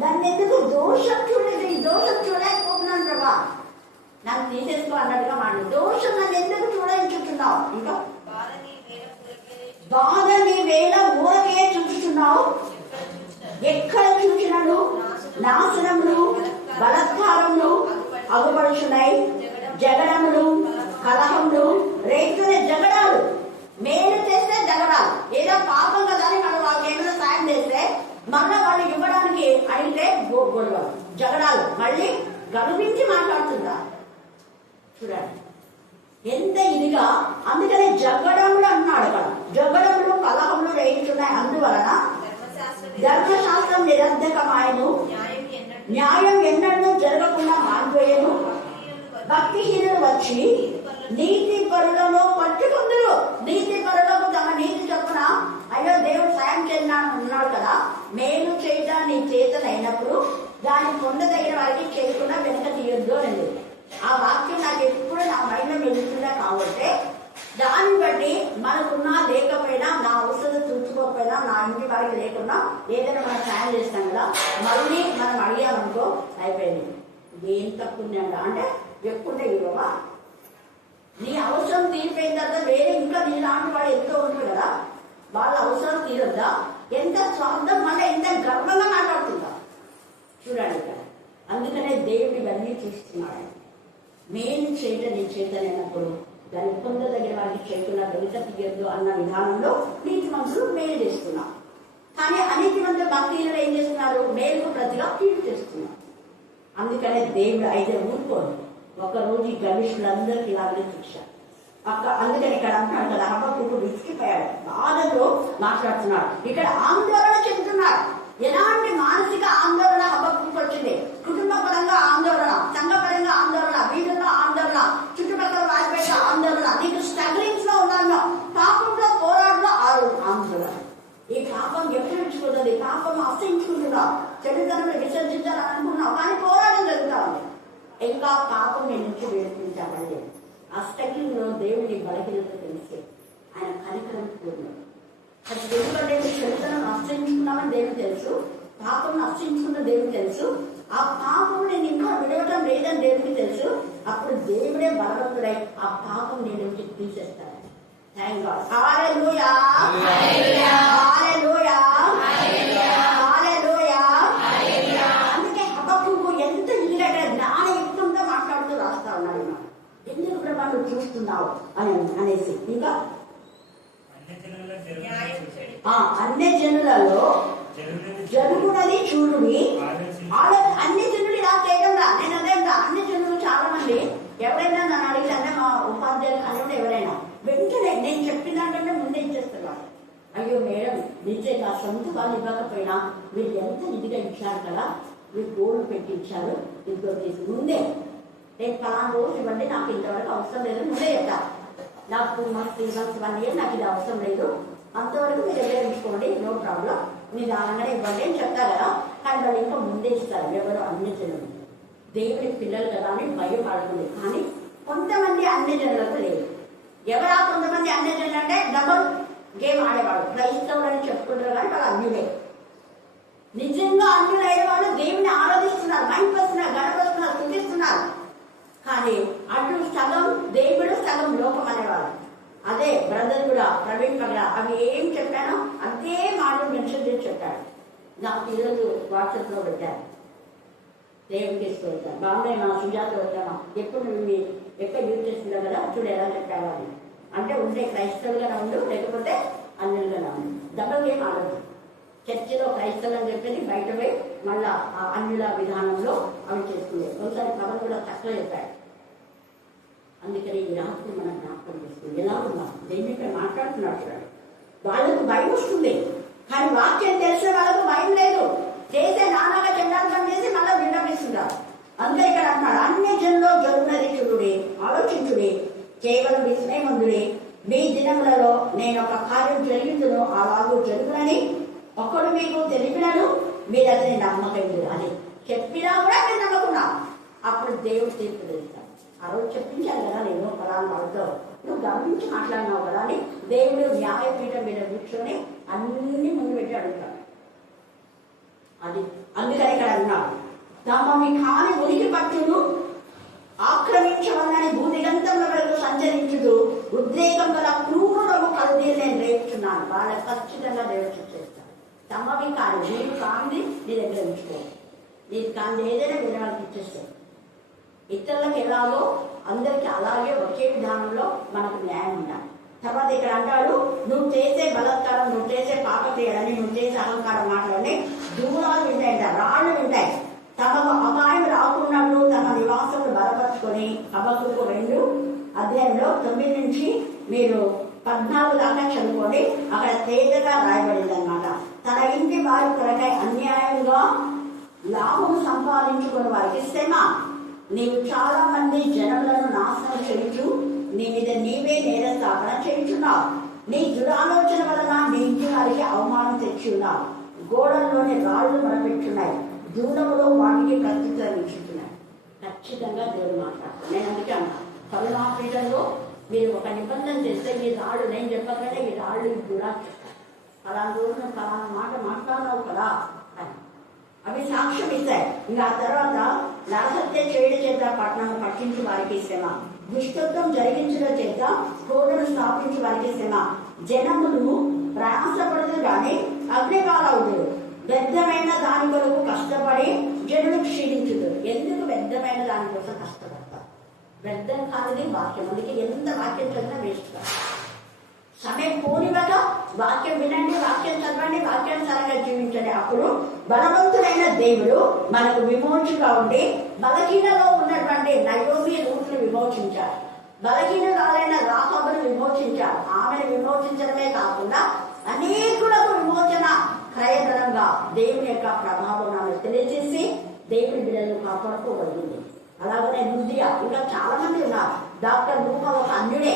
నన్నెందుకు దోషం చూడలేకపోతున్నాను ప్రభా, నన్ను తీసేసుకో అన్నట్టుగా మాట. దోషం నన్ను ఎందుకు చూడచున్నావు, ఇంకా బాధ నీ వేళ ఊరకే చూస్తున్నావు. ఎక్కడ చూసినను నాశనములు బలత్కారములు అగుపడుచున్నాయి. జగడములు కలహములు రైతుల జగడాలు. మేలు చేస్తే జగడాలు, ఏదో పాపం కదా అని మనం వాళ్ళకి ఏమైనా సాయం చేస్తే మళ్ళీ వాళ్ళు ఇవ్వడానికి అయితే గొడవ జగడాలు, మళ్ళీ గర్వించి మాట్లాడుతుందా చూడండి ఎంత ఇదిగా. అందుకనే జగడములు అన్నాడు అక్కడ. జగడములు కలహములు రేగుతున్నాయి. అందువలన ధర్మశాస్త్రం నిరర్ధకమాయను, న్యాయం ఎన్నడూ జరగకుండా మారిపోయాను. భక్తిహీనులు వచ్చి నీతి పరులను పట్టుకుందరు. నీతి పరులకు తమ నీతి చొప్పున అయ్యో దేవుడు సాయం చేయాలని ఉన్నాడు కదా, మేలు చేయడం నీ చేతనైనప్పుడు దాన్ని పొందదగిన వారికి చేయకుండా వెనక తీయొద్దు అనేది. ఆ వాక్యం నాకు ఎప్పుడు నా మైండ్లో మెలుగుతుందా కాబట్టి దాన్ని బట్టి మనకున్నా లేకపోయినా, నా అవసరం చూసుకోకపోయినా, నా ఇంటి వారికి లేకున్నా ఏదైనా మనం సాయం చేస్తాం కదా, మళ్ళీ మనం అడిగామనుకో అయిపోయింది. ఏం తప్పు ఉందంట అంటే ఎక్కువ ఇవ్వవా, నీ అవసరం తీరిపోయిన తర్వాత వేరే ఇంకా నీలాంటి వాడు ఎంతో ఉంటారు కదా, వాళ్ళ అవసరం తీరద్దా? ఎంత స్వార్థం, మళ్ళీ ఎంత గర్వంగా మాట్లాడుతుందా చూడండి ఇక్కడ. అందుకనే దేవుడు ఇవన్నీ చూస్తున్నాడు. మేలు చేయటం నీ చేతనైనప్పుడు దాన్ని పొందదగిన వారికి చేయకుండా వెనుక తీయద్దు అన్న విధానంలో నీతి మనుషులు మేలు చేస్తున్నారు. కానీ అనీతి మంది భక్తులు ఏం చేస్తున్నారు? మేలుకు ప్రతిగా కీడు చేస్తున్నారు. అందుకనే దేవుడు అయితే ఊరుకోడు. ఒకరోజు ఈ గర్విష్ఠులందరికీ ఇలాగే శిక్ష. అందుకని ఇక్కడ అంటున్నాడు కదా, హబక్కూకు విసిగిపోయాడు, బాధతో మాట్లాడుతున్నాడు. ఇక్కడ ఆందోళన చెందుతున్నాడు. ఎలాంటి మానసిక ఆందోళన హబక్కూకు వచ్చింది? కుటుంబ పరంగా ఆందోళన, సంఘపరంగా ఆందోళన, వీధుల్లో ఆందోళన, చుట్టుపక్కల వారిపై ఆందోళన, నీకు స్ట్రగ్లింగ్స్ లో ఉన్నాను, పాపంలో పోరాటంలో ఆందోళన. ఈ పాపం ఎప్పుడు విడిచిపోతుంది? పాపం అసహించుకుంటున్నావు, చెడుతనంలో విసర్జించాలని అనుకున్నావు, కానీ పోరాటం జరుగుతా ఉంది. ఇంకా పాపం నేను నుంచి వేడుకుంటామండి. ఆ స్ట్రగ్లింగ్ లో దేవుడి బలహీనత తెలిసి ఆయన కనికరం కూర్చున్నాడు. అది ఎందుకంటే చెడుతనం అసహించుకున్నామని దేవుడు తెలుసు, పాపం అసహించుకున్న దేవుడు తెలుసు, ఆ పాపం నేను ఇంకా విడవటం లేదని దేవుడికి తెలుసు. అప్పుడు దేవుడే బలవంతుడై ఆ పాపం నేను నుంచి తీసేస్తాడు. Thank God. Hallelujah, hallelujah, hallelujah. అందుకే హబక్కూకు ఎంత ఇదిగా జ్ఞానయుక్తంగా మాట్లాడుతూ రాస్తా ఉన్నాడు. ఎందుకు ప్రభా నువ్వు చూస్తున్నావు అనేసి. ఇంకా అన్ని జనులలో జరుగునది చూడుని, అన్ని జనులు ఇలా చేయడం రా. నేను అదే అన్ని జనులు చాలా మంది ఎవరైనా నన్ను అడిగితే, అంటే మా ఉపాధ్యాయులు కనుక ఎవరైనా వెంటనే నేను చెప్పిన దానికంటే ముందే ఇచ్చేస్తారు. అయ్యో మేడం, నిజంగా సొంత వాళ్ళు ఇవ్వకపోయినా మీరు ఎంత ఇదిగా ఇచ్చారు కదా, మీరు గోల్డ్ పెట్టి ఇచ్చారు, ఇంట్లో తీసి ముందే నేను పలానా రోజు ఇవ్వండి, నాకు ఇంతవరకు అవసరం లేదు ముందే చెప్తా. నాకు 2 months 3 months 1 year నాకు ఇది అవసరం లేదు, అంతవరకు మీరు ఎవరే ఉంచుకోండి, నో ప్రాబ్లం, మీరు దానంగానే ఇవ్వండి అని చెప్తా కదా. కానీ వాళ్ళు ఇంకా ముందే ఇస్తారు. ఎవరు అన్ని జనులు దేవుడి పిల్లలు కదా అని భయపడుతుంది. కానీ కొంతమంది అన్ని జనులకు లేదు. ఎవరా కొంతమంది అన్ని జనులు అంటే డబుల్ గేమ్ ఆడేవాడు, క్రైస్తవులు అని చెప్పుకుంటారు కానీ వాళ్ళు అన్యులే. నిజంగా అన్యులైన వాళ్ళు దేవుని ఆరాధిస్తున్నారు, మైంపస్తున్నారు, గడపస్తున్నారు, స్థుతిస్తున్నారు. కానీ అటు సగం దేవుడు సగం లోకం అనేవాడు. అదే బ్రదర్ కూడా ప్రవీణ్ పగల అవి ఏం చెప్పానో అదే మాటలు మెన్షన్ చేసి చెప్పాడు. నాకు ఈరోజు వాట్సాప్ లో పెట్టాను, దేవుడికి తీసుకువెళ్తాను. బాంబే మా సుజాత వచ్చామా, ఎప్పుడు నువ్వు ఎక్కడ యూజ్ చేస్తున్నావు కదా, చూడు ఎలా చెప్పావా అని. అంటే ఉంటే క్రైస్తవులుగానే ఉండు, లేకపోతే అన్యులుగానే ఉండు. డబుల్ గేమ్ ఆడదు. చర్చిలో క్రైస్తవులు అని చెప్పేది బయట పోయి మళ్ళా ఆ అన్యుల విధానంలో అవి చేసుకునే. ఒకసారి పవన్ కూడా తక్కువ చెప్పాడు. అందుకని ఈ రాత్రి మనం జ్ఞాపకం చేసుకుంది. ఎలా ఉన్నాం దేవుడిపై మాట్లాడుతున్నాడు చూడండి. వాళ్ళకు భయం వస్తుంది, కానీ వాక్యం తెలిసిన వాళ్ళకు భయం లేదు. చేసే నానాగా చెండాలు పని చేసి మళ్ళీ విన్నపిస్తున్నారు. అందుకే ఇక్కడ అంటున్నాడు, అన్ని జనులో జరుగునది చూడుడి, ఆలోచించుడి, కేవలం విస్మయమందుడి. మీ దినములలో నేను ఒక కార్యం జరిగించును, అలాగూ జరుగునని ఒకడు మీకు తెలిపినను మీరు అతని నమ్మకం అని చెప్పినా కూడా మీరు నమ్మకున్నాం. అప్పుడు దేవుడు తీర్పు తెలుస్తాడు. ఆ రోజు చెప్పించాను కదా, నేను పలానా వాళ్ళతో నువ్వు గమనించి మాట్లాడినావు కదా అని దేవుడు న్యాయపీఠం మీద కూర్చొని అన్ని ముందు పెట్టి అడుగుతాడు. అది అందుకని ఇక్కడ అన్నాడు, తమని కాని ఉనికి పట్టును ఆక్రమించవలని భూదిగంతంలో వరకు సంచరించుదు, ఉద్రేకం గల క్రూరులకు కలుదీలు నేను రేపుచున్నాను. వాళ్ళకి ఖచ్చితంగా దేవుడు చేస్తాడు. తమవి కాని, నీకు కాంది నీ దగ్గర ఉంచుకో, నీకు కాంది ఏదైనా వేరే వాళ్ళకి ఇచ్చేస్తాడు. ఇతరులకు ఎలాగో అందరికీ అలాగే ఒకే విధానంలో మనకు న్యాయం ఉండాలి. తర్వాత ఇక్కడ అంటాడు, నువ్వు చేసే బలత్కారం, నువ్వు చేసే పాపక్రియలని, నువ్వు చేసే అహంకారం మాటలని దూరాలు వింటాయంట, రాళ్ళు వింటాయి. తమకు అపాయం రాకున్నట్లు తమ నివాసములు బలపరుచుకొని. హబక్కూకు 2 అధ్యాయంలో 9 నుంచి మీరు 14 దాకా చదువుకొని అక్కడ తేజగా రాయబడింది అనమాట. తన ఇంటి వారి కొరకై అన్యాయంగా లాభము సంపాదించుకుని వారికి శ్రమ. నీవు చాలా మంది జనములను నాశనం చేయుచు నీ మీద నీవే నేర స్థాపన చేయుచున్నావు. నీ దురాలోచన వలన నీ ఇంటి వారికి అవమానం తెచ్చి ఉన్నావు. గోడల్లోని రాళ్లు మొదలుపెట్టున్నాయి, దూరంలో వాటికి ప్రత్యుత్తరించుతున్నాయి. ఖచ్చితంగా దేవుడు మాట్లాడుతున్నాను. నేను అందుకే అన్నా, కరుణాపీఠంలో మీరు ఒక నిబంధన చేస్తే ఈ రాళ్ళు, నేను చెప్పగానే ఈ రాళ్ళు కూడా అలాంటి రోజున ఫలానా మాట మాట్లాడినావు కదా అని అవి సాక్ష్యం ఇస్తాయి. ఇంకా ఆ తర్వాత నరహత్య చేయడం చేత పట్టణాన్ని పట్టించి వారికి శ్రమ, దుష్టత్వం జరిగించడం చేత క్రోధను స్థాపించి వారికి శ్రమ. జనములు ప్రయాసపడదు కానీ అగ్నికాలవుతారు. వ్యర్థమైన దాని కొరకు కష్టపడి జనులు క్షీణించుదు. ఎందుకు వ్యర్థమైన దాని కోసం కష్టపడతారు? వ్యర్థం కానిది వాక్యం. అందుకే ఎంత వాక్యం చదివినా వేస్ట్ కాదు. సమయం పోనివక వాక్యం వినండి, వాక్యం చదవండి, వాక్యానుసారంగా జీవించండి. అప్పుడు బలవంతుడైన దేవుడు మనకు విమోచనగా ఉండి బలహీనలో ఉన్నటువంటి నయోమి రూట్ను విమోచించారు. బలహీనురాలైన రాహాబును విమోచించారు. ఆమెను విమోచించడమే కాకుండా అనేకులకు విమోచన క్రయధనంగా దేవుని యొక్క ప్రభావం ఆమె తెలియజేసి దేవుని బిడ్డలను కాపాడుకోగలిగింది. అలాగనే లుదియా, ఇంకా చాలా మంది ఉన్నారు. డాక్టర్ లూకా ఒక అన్యుడే.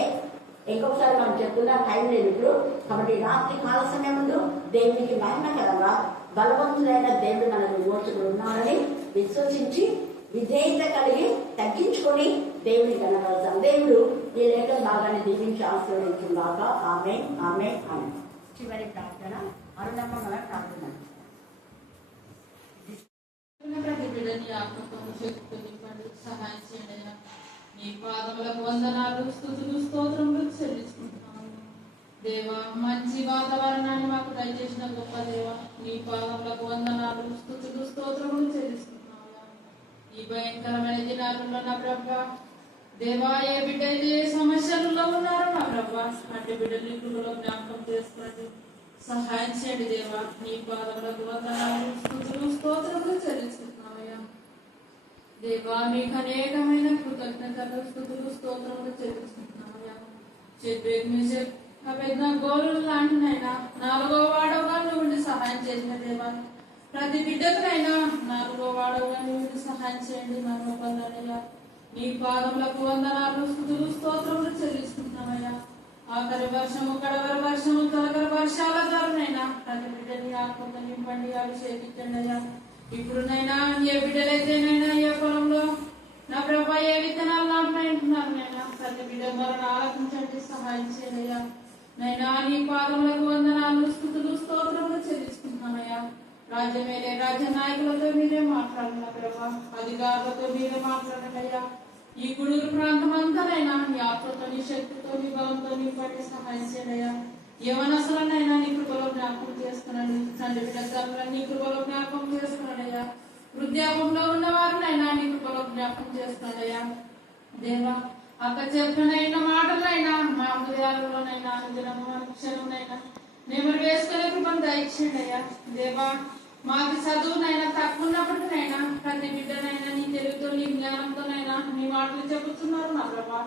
ఇంకొకసారి మనం చెప్తున్నా, టైం లేదు ఇప్పుడు. కాబట్టి రాత్రి కాల సమయం ముందు దేవునికి మహిమకరంగా బలవంతులైన దేవుడు మనకు విమోచకుడు ఉన్నారని విశ్వసించి విధేయత కలిగి తగ్గించుకొని దేవుని కనబడతాం. దేవుడు ఈ లేఖ భాగాన్ని దీవించి ఆశీర్వదించుగాక. ఆమేన్, ఆమేన్, ఆమేన్. చివరి ప్రార్థన, అరుణమ్మ మన ప్రార్థన. ప్రతి బిడ్డని ఆత్మతోను శక్తితో నింపండి, సహాయం చేయండి. నీ పాదములకు వందనాలు, స్తుతులు, స్తోత్రములు చెల్లిస్తున్నాము దేవా. మంచి వాతావరణాన్ని మాకు దయచేసిన గొప్ప దేవా, నీ పాదములకు వందనాలు, స్తుతులు, స్తోత్రములు చెల్లిస్తున్నాము. ఈ భయంకరమైన దినాలలో నా ప్రభా దేవా, ఏ బిడ్డ అయితే ఏ సమస్యలలో ఉన్నారో నా ప్రభా, అట్టి బిడ్డని కృపలో జ్ఞాపకం చేసుకోండి, సహాయం చేయండి దేవా. నీ పాదములకు వందనాలు, స్తుతులు, స్తోత్రములు చెల్లిస్తున్నామయ్యా దేవా. మీకు అనేకమైన కృతజ్ఞతలు, స్తుతులు, స్తోత్రములు చెల్లిస్తున్నామయ్యా. పెద్ద గోలు లాంటినైనా 4వ వాడవుగా నువ్వు సహాయం చేసిన దేవా. ప్రతి బిడ్డకునైనా 4వ వాడవుగా నువ్వు సహాయం చేయండి. నమ్మకంగా నీ పాదములకు వందనాలు, స్తుతులు, స్తోత్రములు చెల్లిస్తున్నామయ్యా. ఆఖరి వర్షము, కడవరి వర్షము, తొలగరి వర్షాల ద్వారానైనా ప్రతి బిడ్డని ఆత్మతో నింపండి, అభిషేకించండి అయ్యా. ఇప్పుడునైనా ఏ బిడ్డలైతేనైనా ఏ పొలంలో నా ప్రభా ఏ విత్తనాలు నాటుకుంటున్నారు నైనా ప్రతి బిడ్డ మరణ ఆలకించండి, సహాయం చేయండి. నైనా నీ పాదములకు వందనాలు, స్తుతులు, స్తోత్రములు చెల్లిస్తున్నామయ్యా. రాజ్యమేలే రాజ్య నాయకులతో మీరే మాట్లాడిన ప్రభా, అధికారులతో మీరే మాట్లాడనయ్యా. ఈ గుడూరు ప్రాంతం అంతానైనా నీ ఆత్మతో, నీ శక్తితో, నీ బలంతో నింపండి, సహాయం చేయండియా. యవనసులనైనా నీ కృపలో జ్ఞాపకం చేసుకునండి. తండ్రి బిడ్డలను నీ కృపలో జ్ఞాపకం చేసుకున్నాడయ్యా. వృద్ధాపంలో ఉన్న వారినైనా నీ కృపలో జ్ఞాపకం చేసుకున్నాడయ్యా దేవా. అక్క చెప్పినైనా మాటలైనా మా హృదయాలలోనైనా అనుదినము అనుక్షణంనైనా నెమరు వేసుకునే కృపను దయచేయండి అయ్యా దేవా. మాకు చదువునైనా తక్కువ ఉన్నప్పటికైనా ప్రతి బిడ్డనైనా నీ తెలుగుతో, నీ జ్ఞానంతోనైనా నీ మాటలు చెబుతున్నారు నా ప్రభా.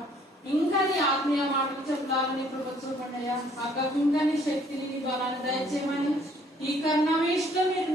ఇంకా నీ ఆత్మీయ మాటలు చెప్తారని కృప చూపండి అయ్యా. అక్కకు ఇంకా నీ శక్తిని, నీ బలాన్ని దయచేయమని ఈ కర్ణవేషలో మీరు